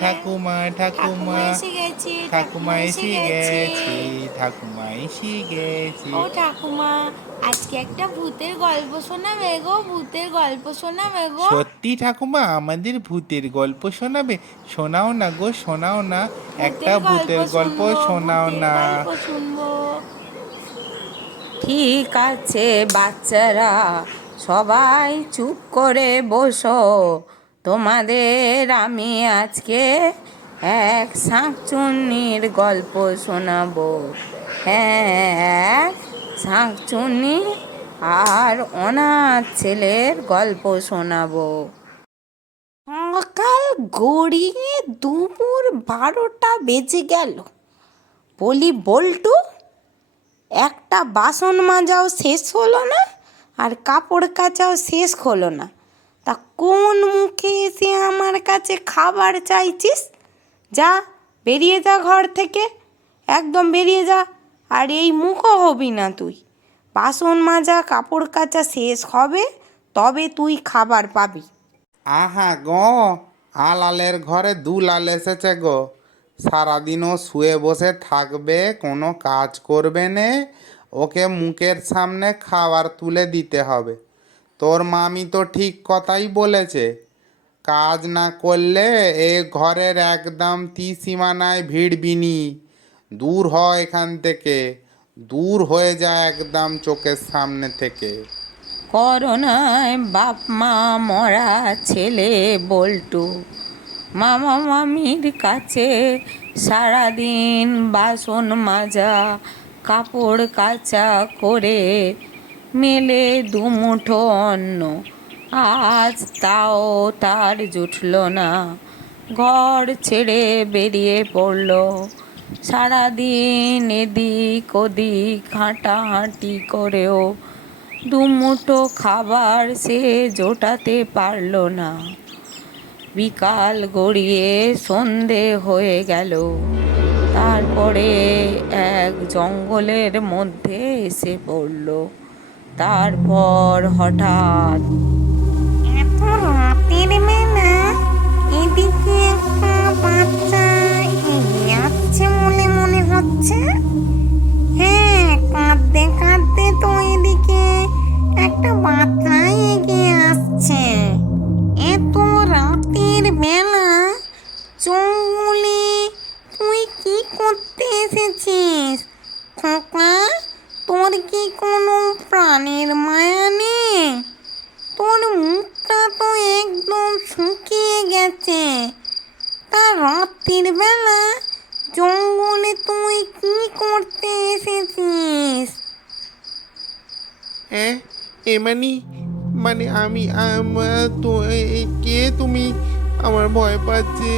ঠাকুমা। ঠাকুমা গেছে ঠাকুমা এসে গেছি। ঠাকুমা এসে গেছি। ও ঠাকুমা আজকে একটা ভূতের গল্প শোনাবে গো ভূতের গল্প শোনাবে গো। সত্যি ঠাকুমা আমাদের ভূতের গল্প শোনাবে? শোনাও না গো শোনাও না। একটা ভূতের গল্প শোনাও না। শুনব। ঠিক আছে বাচ্চারা সবাই চুপ করে বসো। তোমাদের আমি আজকে এক শাঁকচুন্নির গল্প শোনাবো। হ্যাঁ এক শাঁকচুন্নি আর অনাথ ছেলের গল্প শোনাবো। সকাল গড়িয়ে দুপুর বারোটা বেজে গেল। বলি, বল্টু, একটা বাসন মাজাও শেষ হলো না আর কাপড় কাচাও শেষ হলো না। তা কোন মুখে এসে আমার কাছে খাবার চাইছিস? যা, বেরিয়ে যা ঘর থেকে। একদম বেরিয়ে যা। আর এই মুখও হবি না তুই। বাসন মাজা, কাপড় কাচা শেষ হবে, তবে তুই খাবার পাবি। আহা গো আলালের ঘরে দুলাল এসেছে গো। সারাদিনও শুয়ে বসে থাকবে, কোনো কাজ করবে নে। ওকে মুখের সামনে খাবার তুলে দিতে হবে। তোর মামি তো ঠিক কথাই বলেছে। কাজ না করলে এ ঘরের একদম সীমানায় ভিড়বিনি দূর হ এখান থেকে, দূর হয়ে যায় একদম চোখের সামনে থেকে। করোনায় বাপ মা মরা ছেলে বল্টু, মামা মামির কাছে সারাদিন বাসন মাজা, কাপড় কাচা করে মেলে দুমুঠো অন্ন আজ তাও তার জুটল না। ঘর ছেড়ে বেরিয়ে পড়ল। সারাদিন এদিক ওদিক হাঁটাহাঁটি করেও দুমুঠো খাবার সে জোটাতে পারল না। বিকাল গড়িয়ে সন্ধে হয়ে গেল। তারপরে এক জঙ্গলের মধ্যে এসে পড়ল। তারপর হঠাৎ এদিকে একটা বাচ্চা এগিয়ে বলে মনে হচ্ছে। হ্যাঁ কাঁদতে কাঁদতে তো এদিকে একটা বাচ্চা এগিয়ে আসছে। রাত্রির বেলা জঙ্গলে তুই কি করতে এসেছিস? হ্যাঁ এ মানে মানে আমি তো কে তুমি আমার ভয় পাচ্ছে।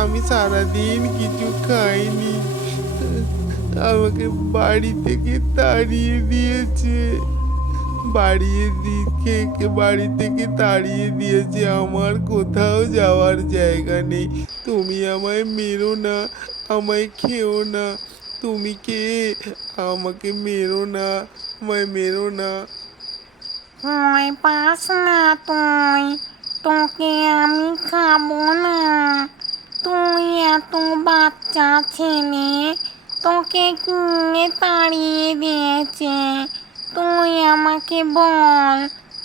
আমি সারাদিন কিছু খাইনি। আমাকে বাড়ি থেকে তাড়িয়ে দিয়েছে। বাড়িয়ে দিকে বাড়ি থেকে তাড়িয়ে দিয়েছে। আমার কোথাও যাওয়ার জায়গা নেই। তুমি আমায় মেরো না, আমায় খেও না। তুমি কে? আমাকে মেরো না, আমায় মেরো না। ভয় পাস না তুই, তোকে আমি খাব না। তুই এত বাচ্চা ছেলে, তোকে কিনে তাড়িয়ে দিয়েছে। তুই আমাকে বল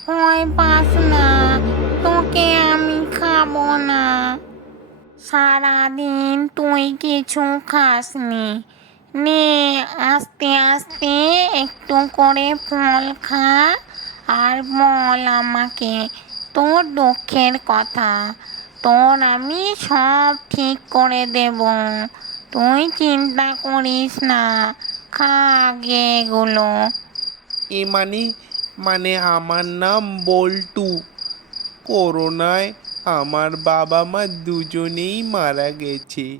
ভয় পাস না সারাদিন তুই কিছু খাসনি। নে, আস্তে আস্তে একটু করে ফল খা আর বল আমাকে। তোর দুঃখের কথা। তোর আমি সব ঠিক করে দেব। তুই চিন্তা করিস না, খা আগে এগুলো। এ মানে মানে আমার নাম বল্টু। করোনায় আমার বাবা মা দুজনেই মারা গেছে।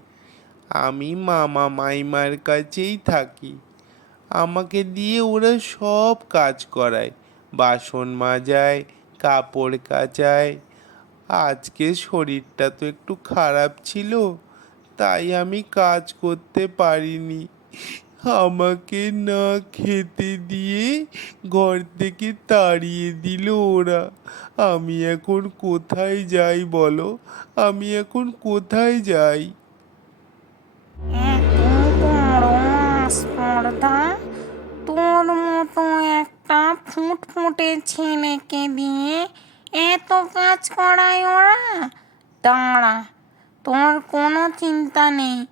আমি মামা মাইমার কাছেই থাকি। আমাকে দিয়ে ওরা সব কাজ করায়। বাসন মাজায়, কাপড় কাচায়। আজকে শরীরটা তো একটু খারাপ ছিল, তাই আমি কাজ করতে পারিনি। আমাকে না খেতে দিয়ে ঘর থেকে তাড়িয়ে দিল ওরা। আমি এখন কোথায় যাই বলো? আমি এখন কোথায় যাই? এত বড় তোর মতো একটা ফুটফুটে ছেলেকে দিয়ে এত কাজ করায় ওরা? দাঁড়া, তোর কোনো চিন্তা নেই।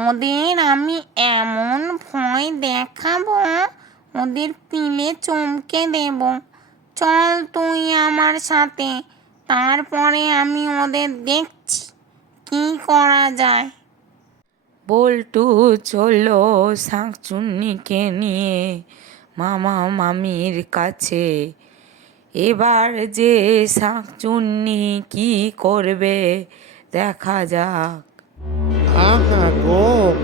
ওদের আমি এমন ভয় দেখাবো, ওদের পিলে চমকে দেব। চল তুই আমার সাথে, তারপরে আমি ওদের দেখছি, কি করা যায়। বল্টু চলল শাঁকচুন্নিকে নিয়ে মামা মামির কাছে। এবার যে শাঁকচুন্নি কি করবে, দেখা যাক। আহা গো,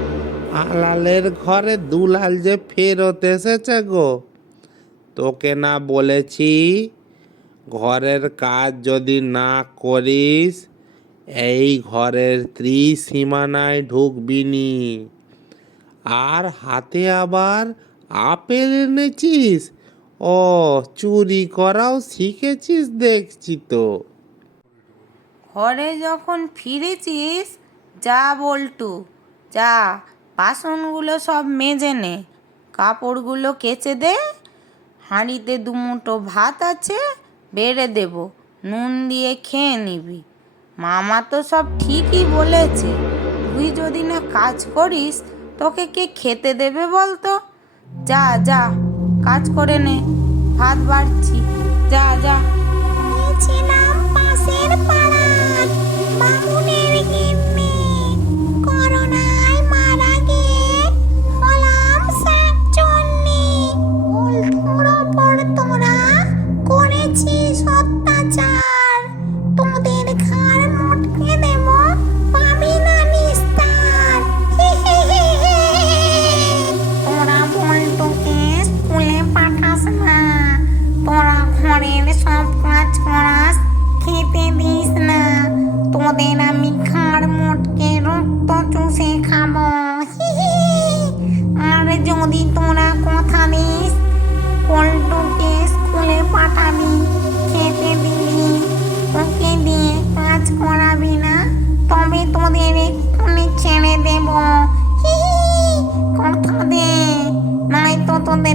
আলালের ঘরে দুলাল যে ফেরত এসেছে গো। তোকে না বলেছি, ঘরের কাজ যদি না করিস, এই ঘরের ত্রিসীমানায় ঢুকবি নি। আর হাতে আবার আপেল এনেছিস? ও, চুরি করাও শিখেছিস দেখছি তো। ঘরে যখন ফিরেছিস যা বল্টু, যা। বাসনগুলো সব মেজে নে। কাপড়গুলো কেচে দে। হাঁড়িতে দুমুটো ভাত আছে, বেড়ে দেব। নুন দিয়ে খেয়ে নিবি। মামা তো সব ঠিকই বলেছে। তুই যদি না কাজ করিস, তোকে কে খেতে দেবে বলতো? যা যা, কাজ করে নে। ভাত বাড়ছি। যা যা।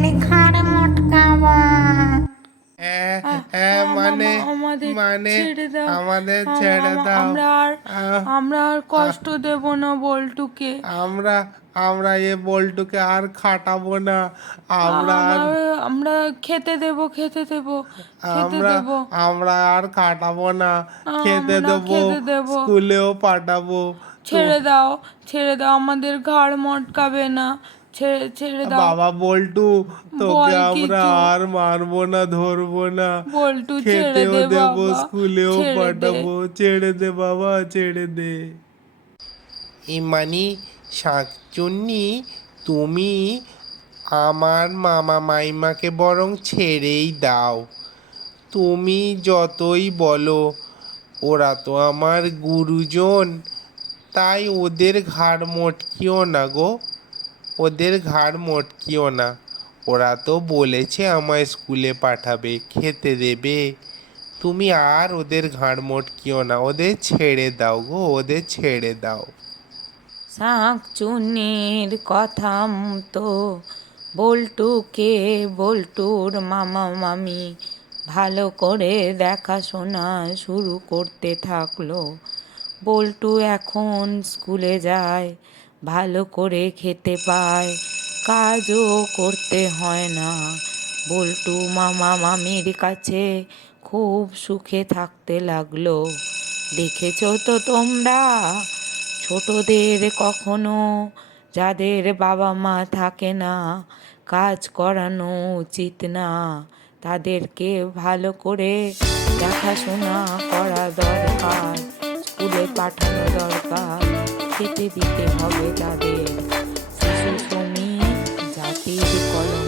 তোদের ঘাড় মটকাবো। মানে মানে ছেড়ে দাও আমাদের আম- ছেড়ে দাও। আমরা আর আমরা আর কষ্ট দেব না বল্টুকে। আমরা আমরা এ বল্টুকে আর খাটাবো না। আমরা আমরা খেতে দেব খেতে দেব আমরা আমরা আর খাটাবো না। খেতে আমরা দেবো খেতে দেবো। স্কুলেও পাঠাবো। ছেড়ে দাও ছেড়ে দাও আমাদের ঘাড় মটকাবে না। ছেড়ে ছেড়ে দাও। বাবা বল্টু তোকে আমরা আর মারবো না ধরবো না। বল্টু ছেড়ে দে দেবো স্কুলেও পাঠাবো। ছেড়ে দে বাবা ছেড়ে দে। ইমানি শাকচুন্নি তুমি আমার মামা মাইমাকে বরং ছেড়েই দাও। তুমি যতই বলো ওরা তো আমার গুরুজন তাই ওদের ঘাড় মটকিও না গো। ওদের ঘাড় মটকিও না। ওরা তো বলেছে আমায় স্কুলে পাঠাবে, খেতে দেবে। তুমি আর ওদের ঘাড় মটকিও না, ওদের ছেড়ে দাও গো, ওদের ছেড়ে দাও। শাঁকচুন্নির কথা মতো বল্টুকে, বল্টুর মামা মামি ভালো করে দেখাশোনা শুরু করতে থাকল। বল্টু এখন স্কুলে যায় ভালো করে খেতে পায়। কাজও করতে হয় না। বল্টু মামা মামির কাছে খুব সুখে থাকতে লাগল। দেখেছ তো তোমরা? ছোটদের কখনো, যাদের বাবা মা থাকে না, কাজ করানো উচিত না। তাদেরকে ভালো করে দেখাশোনা করা দরকার, স্কুলে পাঠানো দরকার। কেটে দিতে হবে তাদের। শিশু শ্রমিক জাতির কলম